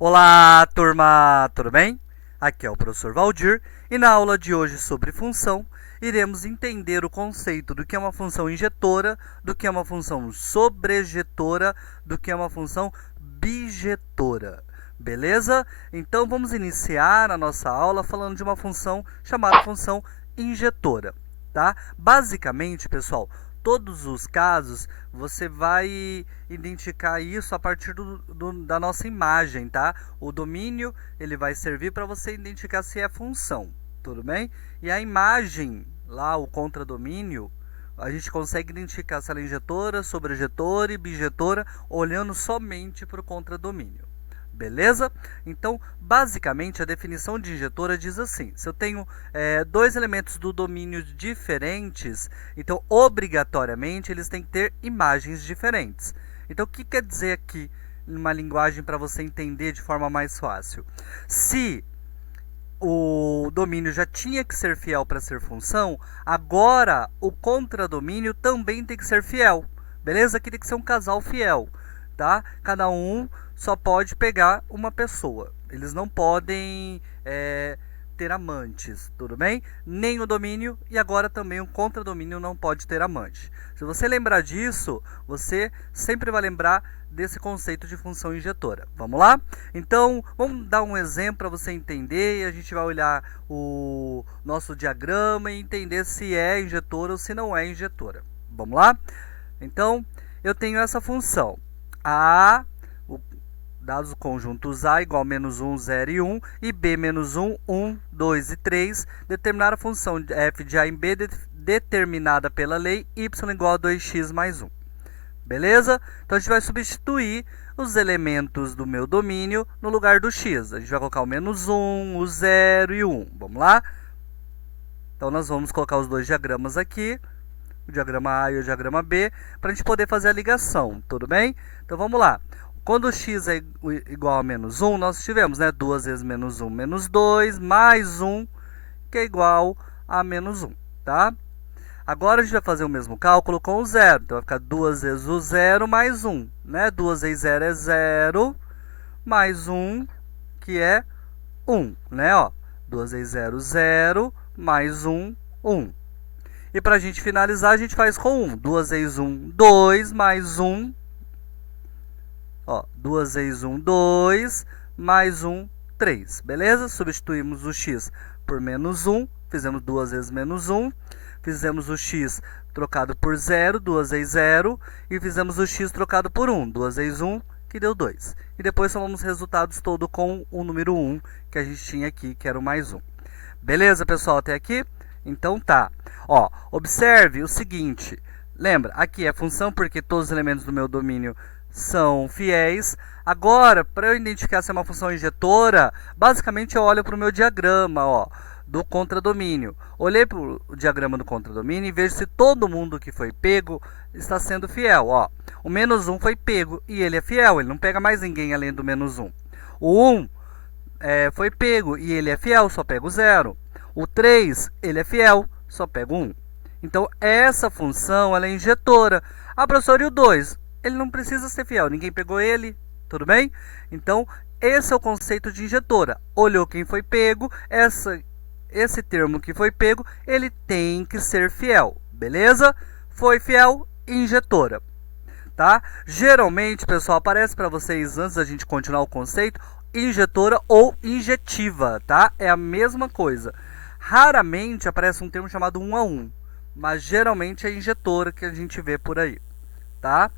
Olá, turma, tudo bem? Aqui é o professor Valdir e na aula de hoje sobre função, iremos entender o conceito do que é uma função injetora, do que é uma função sobrejetora, do que é uma função bijetora. Beleza? Então vamos iniciar a nossa aula falando de uma função chamada função injetora, tá? Basicamente, pessoal, todos os casos você vai identificar isso a partir da nossa imagem, tá? O domínio ele vai servir para você identificar se é função, tudo bem? E a imagem, lá o contradomínio, a gente consegue identificar se ela é injetora, sobrejetora e bijetora olhando somente para o contradomínio. Beleza? Então, basicamente, a definição de injetora diz assim: se eu tenho dois elementos do domínio diferentes, então, obrigatoriamente, eles têm que ter imagens diferentes. Então, o que quer dizer aqui, numa linguagem para você entender de forma mais fácil? Se o domínio já tinha que ser fiel para ser função, agora o contradomínio também tem que ser fiel. Beleza? Aqui tem que ser um casal fiel, tá? Cada um só pode pegar uma pessoa. Eles não podem ter amantes, tudo bem? Nem o domínio e agora também o contradomínio não pode ter amante. Se você lembrar disso, você sempre vai lembrar desse conceito de função injetora. Vamos lá? Então, vamos dar um exemplo para você entender e a gente vai olhar o nosso diagrama e entender se é injetora ou se não é injetora. Vamos lá? Então, eu tenho essa função. A, dados conjuntos A igual a menos 1, 0 e 1, e B menos 1, 1, 2 e 3, determinar a função f de A em B determinada pela lei y igual a 2x mais 1. Beleza? Então, a gente vai substituir os elementos do meu domínio no lugar do x. A gente vai colocar o menos 1, o 0 e o 1. Vamos lá? Então, nós vamos colocar os dois diagramas aqui, o diagrama A e o diagrama B, para a gente poder fazer a ligação, tudo bem? Então, vamos lá. Quando o x é igual a menos 1, nós tivemos 2 vezes menos 1, menos 2, mais 1, que é igual a menos 1, tá? Agora a gente vai fazer o mesmo cálculo com o zero. Então vai ficar 2 vezes o zero mais 1. 2 vezes 0 é 0, mais 1, que é 1. 2 vezes 0, 0, mais 1, 1. E para a gente finalizar, a gente faz com 1. 2 vezes 1, 2, mais 1. 2 vezes 1, 2, mais 1, 3. Beleza? Substituímos o x por menos 1. Fizemos 2 vezes menos 1. Fizemos o x trocado por 0, 2 vezes 0, e fizemos o x trocado por 1, 2 vezes 1, que deu 2. E depois somamos os resultados todos com o número 1 que a gente tinha aqui, que era o mais 1. Beleza, pessoal, até aqui? Então tá. Observe o seguinte, lembra, aqui é função porque todos os elementos do meu domínio são fiéis. Agora, para eu identificar se é uma função injetora, basicamente eu olho para o meu diagrama, do contradomínio. Olhei para o diagrama do contradomínio e vejo se todo mundo que foi pego está sendo fiel. O menos 1 foi pego e ele é fiel, ele não pega mais ninguém além do menos 1. O 1 foi pego e ele é fiel, só pega o 0. O 3, ele é fiel, só pega o 1. Então, essa função ela é injetora. Professor, e o 2? Ele não precisa ser fiel, ninguém pegou ele, tudo bem? Então, esse é o conceito de injetora. Olhou quem foi pego, esse termo que foi pego, ele tem que ser fiel, beleza? Foi fiel, injetora, tá? Geralmente, pessoal, aparece para vocês, antes da gente continuar o conceito, injetora ou injetiva, tá? É a mesma coisa. Raramente aparece um termo chamado 1 a 1, mas geralmente é injetora que a gente vê por aí, tá?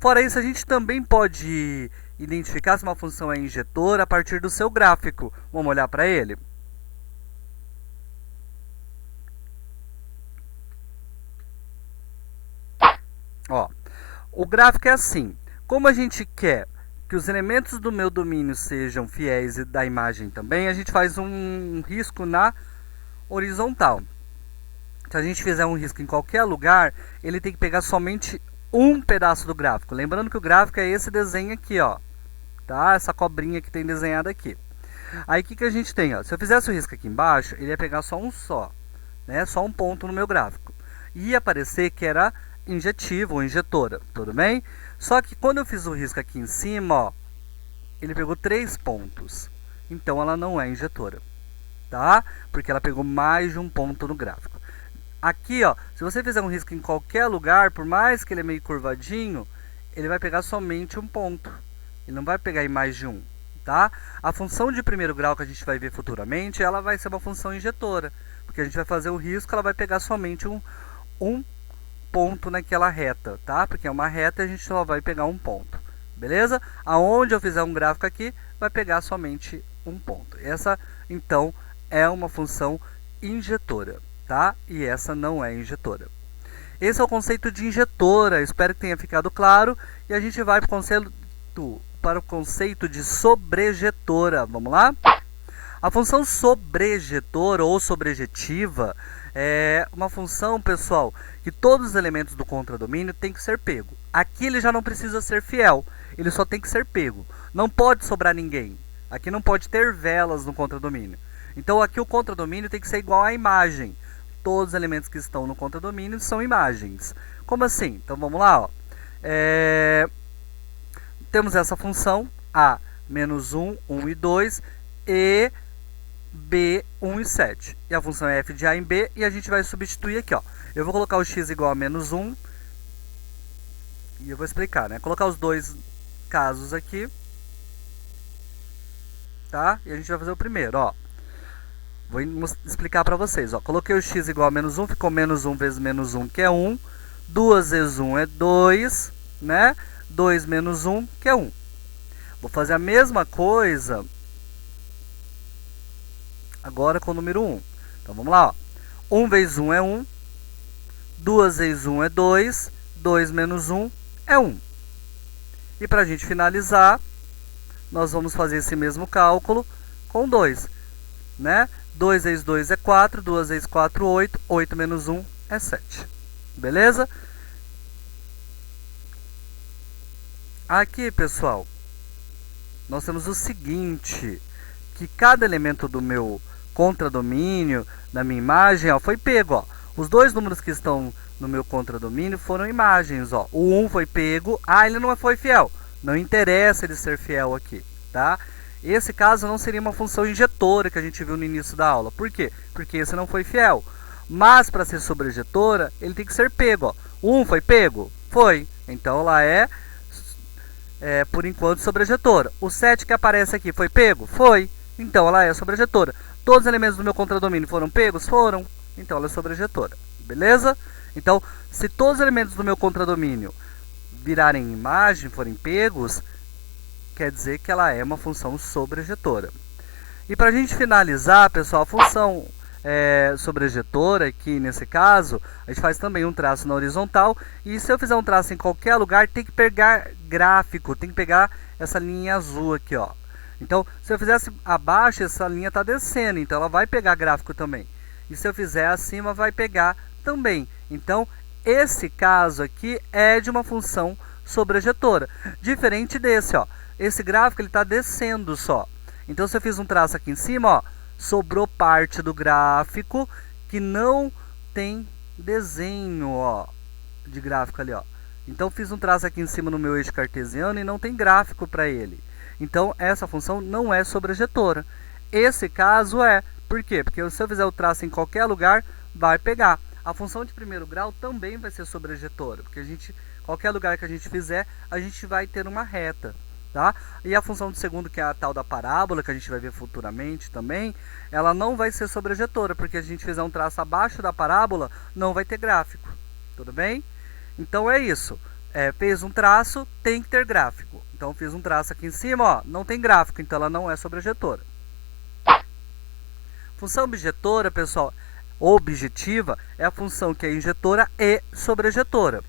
Fora isso, a gente também pode identificar se uma função é injetora a partir do seu gráfico. Vamos olhar para ele? O gráfico é assim. Como a gente quer que os elementos do meu domínio sejam fiéis e da imagem também, a gente faz um risco na horizontal. Se a gente fizer um risco em qualquer lugar, ele tem que pegar somente um pedaço do gráfico. Lembrando que o gráfico é esse desenho aqui, tá? Essa cobrinha que tem desenhada aqui. Aí o que a gente tem? Se eu fizesse o risco aqui embaixo, ele ia pegar só um só, só um ponto no meu gráfico. Ia aparecer que era injetiva ou injetora, tudo bem? Só que quando eu fiz o risco aqui em cima, ele pegou 3 pontos. Então, ela não é injetora, tá? Porque ela pegou mais de um ponto no gráfico. Aqui, ó, se você fizer um risco em qualquer lugar, por mais que ele é meio curvadinho, ele vai pegar somente um ponto. Ele não vai pegar em mais de um, tá? A função de primeiro grau que a gente vai ver futuramente, ela vai ser uma função injetora. Porque a gente vai fazer o risco, ela vai pegar somente um ponto naquela reta, tá? Porque é uma reta e a gente só vai pegar um ponto. Beleza? Aonde eu fizer um gráfico aqui, vai pegar somente um ponto. Essa, então, é uma função injetora, tá? E essa não é injetora. Esse é o conceito de injetora, espero que tenha ficado claro. E a gente vai para o conceito de sobrejetora. Vamos lá? A função sobrejetora ou sobrejetiva é uma função, pessoal, que todos os elementos do contradomínio têm que ser pego. Aqui ele já não precisa ser fiel, ele só tem que ser pego. Não pode sobrar ninguém. Aqui não pode ter velas no contradomínio. Então aqui o contradomínio tem que ser igual à imagem. Todos os elementos que estão no contradomínio são imagens. Como assim? Então vamos lá, ó. Temos essa função A, menos 1, 1 e 2, e B, 1 e 7. E a função é f de A em B, e a gente vai substituir aqui, ó. Eu vou colocar o x igual a menos 1, e eu vou explicar, né? Colocar os dois casos aqui, tá? E a gente vai fazer o primeiro, ó. Vou explicar para vocês, ó. Coloquei o x igual a menos 1, ficou menos 1 vezes menos 1, que é 1. 2 vezes 1 é 2, né? 2 menos 1, que é 1. Vou fazer a mesma coisa agora com o número 1. Então, vamos lá, ó. 1 vezes 1 é 1. 2 vezes 1 é 2. 2 menos 1 é 1. E para a gente finalizar, nós vamos fazer esse mesmo cálculo com 2, né? 2 vezes 2 é 4. 2 vezes 4, 8. 8 menos 1 é 7. Beleza? Aqui, pessoal, nós temos o seguinte, que cada elemento do meu contradomínio, da minha imagem, ó, foi pego, ó. Os dois números que estão no meu contradomínio foram imagens, ó. O 1 foi pego, ele não foi fiel. Não interessa ele ser fiel aqui, tá? Esse caso não seria uma função injetora que a gente viu no início da aula. Por quê? Porque esse não foi fiel. Mas para ser sobrejetora, ele tem que ser pego, ó. O 1 foi pego? Foi. Então ela é por enquanto, sobrejetora. O 7 que aparece aqui foi pego? Foi. Então, ela é sobrejetora. Todos os elementos do meu contradomínio foram pegos? Foram. Então, ela é sobrejetora. Beleza? Então, se todos os elementos do meu contradomínio virarem imagem, forem pegos, quer dizer que ela é uma função sobrejetora. E para a gente finalizar, pessoal, a função sobrejetora, aqui nesse caso, a gente faz também um traço na horizontal. E se eu fizer um traço em qualquer lugar, tem que pegar gráfico, tem que pegar essa linha azul aqui, ó. Então, se eu fizesse abaixo, essa linha está descendo, então ela vai pegar gráfico também. E se eu fizer acima, vai pegar também. Então, esse caso aqui é de uma função sobrejetora. Diferente desse, ó. Esse gráfico ele está descendo só. Então, se eu fiz um traço aqui em cima, ó, sobrou parte do gráfico que não tem desenho, ó, de gráfico ali, ó. Então, fiz um traço aqui em cima no meu eixo cartesiano e não tem gráfico para ele. Então, essa função não é sobrejetora. Esse caso é. Por quê? Porque se eu fizer o traço em qualquer lugar, vai pegar. A função de primeiro grau também vai ser sobrejetora, porque qualquer lugar que a gente fizer, a gente vai ter uma reta. Tá? E a função de segundo, que é a tal da parábola, que a gente vai ver futuramente também, ela não vai ser sobrejetora, porque a gente fizer um traço abaixo da parábola, não vai ter gráfico. Tudo bem? Então é isso. Fez um traço, tem que ter gráfico. Então fiz um traço aqui em cima, ó, não tem gráfico, então ela não é sobrejetora. Função objetora, pessoal, objetiva, é a função que é injetora e sobrejetora.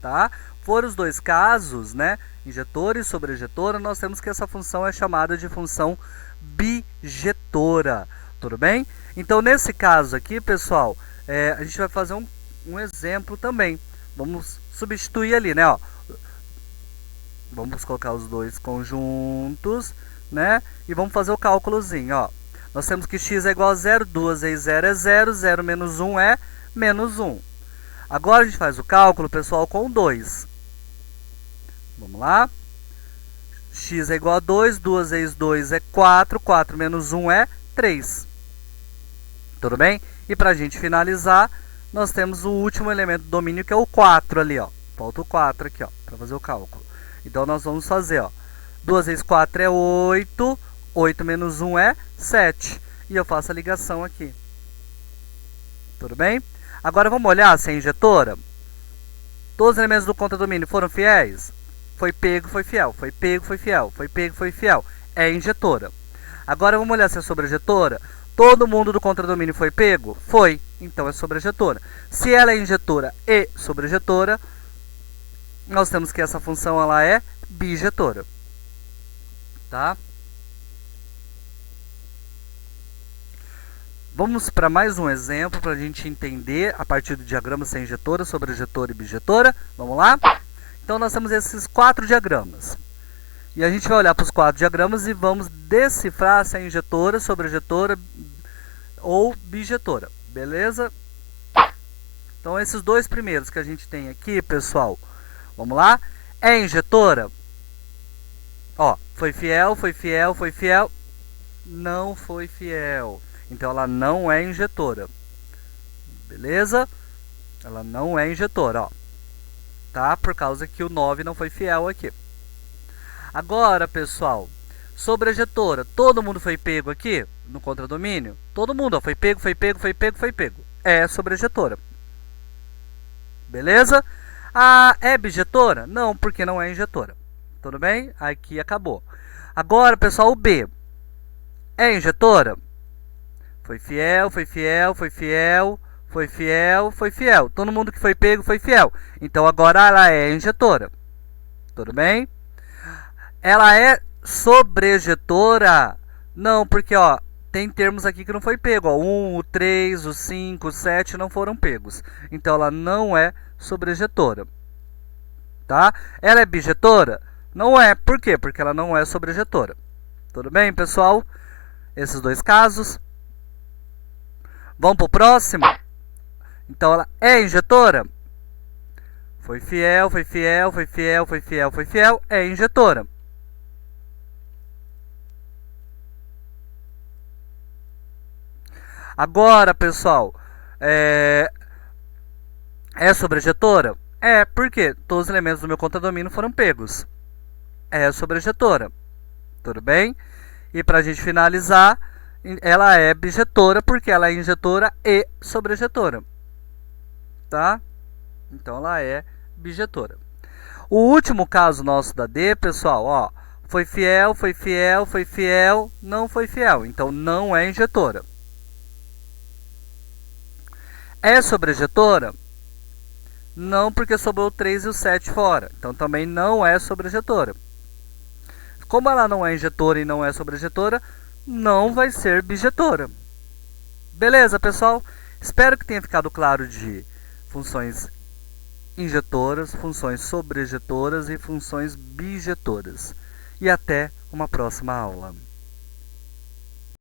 Tá? For os dois casos, né, injetora e sobrejetora, nós temos que essa função é chamada de função bijetora. Tudo bem? Então, nesse caso aqui, pessoal, a gente vai fazer um exemplo também. Vamos substituir ali, né? Ó. Vamos colocar os dois conjuntos, né? E vamos fazer o cálculozinho, ó. Nós temos que x é igual a 0, 2 vezes 0 é 0, 0 menos 1 é menos 1. Agora a gente faz o cálculo, pessoal, com 2. Vamos lá. x é igual a 2, 2 vezes 2 é 4, 4 menos 1 é 3. Tudo bem? E para a gente finalizar, nós temos o último elemento do domínio, que é o 4 ali, ó. Falta o 4 aqui, ó, para fazer o cálculo. Então, nós vamos fazer, ó, 2 vezes 4 é 8, 8 menos 1 é 7. E eu faço a ligação aqui. Tudo bem? Agora, vamos olhar se é injetora. Todos os elementos do contradomínio foram fiéis? Foi pego, foi fiel. Foi pego, foi fiel. Foi pego, foi fiel. É injetora. Agora, vamos olhar se é sobrejetora. Todo mundo do contradomínio foi pego? Foi. Então, é sobrejetora. Se ela é injetora e sobrejetora, nós temos que essa função ela é bijetora. Tá? Vamos para mais um exemplo para a gente entender a partir do diagrama se é injetora, sobrejetora e bijetora. Vamos lá? Então, nós temos esses 4 diagramas. E a gente vai olhar para os 4 diagramas e vamos decifrar se é injetora, sobrejetora ou bijetora. Beleza? Então, esses dois primeiros que a gente tem aqui, pessoal, vamos lá? É injetora? Ó, foi fiel, foi fiel, foi fiel. Não foi fiel. Então, ela não é injetora. Beleza? Ela não é injetora, ó. Tá? Por causa que o 9 não foi fiel aqui. Agora, pessoal, sobrejetora. Todo mundo foi pego aqui no contradomínio? Todo mundo, ó, foi pego, foi pego, foi pego, foi pego. É sobrejetora. Beleza? Ah, é bijetora? Não, porque não é injetora. Tudo bem? Aqui acabou. Agora, pessoal, o B. É injetora? Foi fiel, foi fiel, foi fiel, foi fiel, foi fiel. Todo mundo que foi pego foi fiel. Então, agora ela é injetora. Tudo bem? Ela é sobrejetora? Não, porque, ó, tem termos aqui que não foi pego. Ó, 1, o 3, o 5, o 7 não foram pegos. Então, ela não é sobrejetora. Tá? Ela é bijetora? Não é. Por quê? Porque ela não é sobrejetora. Tudo bem, pessoal? Esses dois casos. Vamos para o próximo? Então, ela é injetora? Foi fiel, foi fiel, foi fiel, foi fiel, foi fiel. É injetora. Agora, pessoal, é sobrejetora? É, porque todos os elementos do meu contradomínio foram pegos. É sobrejetora. Tudo bem? E para a gente finalizar, ela é bijetora porque ela é injetora e sobrejetora. Tá? Então, ela é bijetora. O último caso nosso da D, pessoal, ó, foi fiel, foi fiel, foi fiel, não foi fiel. Então, não é injetora. É sobrejetora? Não, porque sobrou o 3 e o 7 fora. Então, também não é sobrejetora. Como ela não é injetora e não é sobrejetora, não vai ser bijetora. Beleza, pessoal? Espero que tenha ficado claro de funções injetoras, funções sobrejetoras e funções bijetoras. E até uma próxima aula.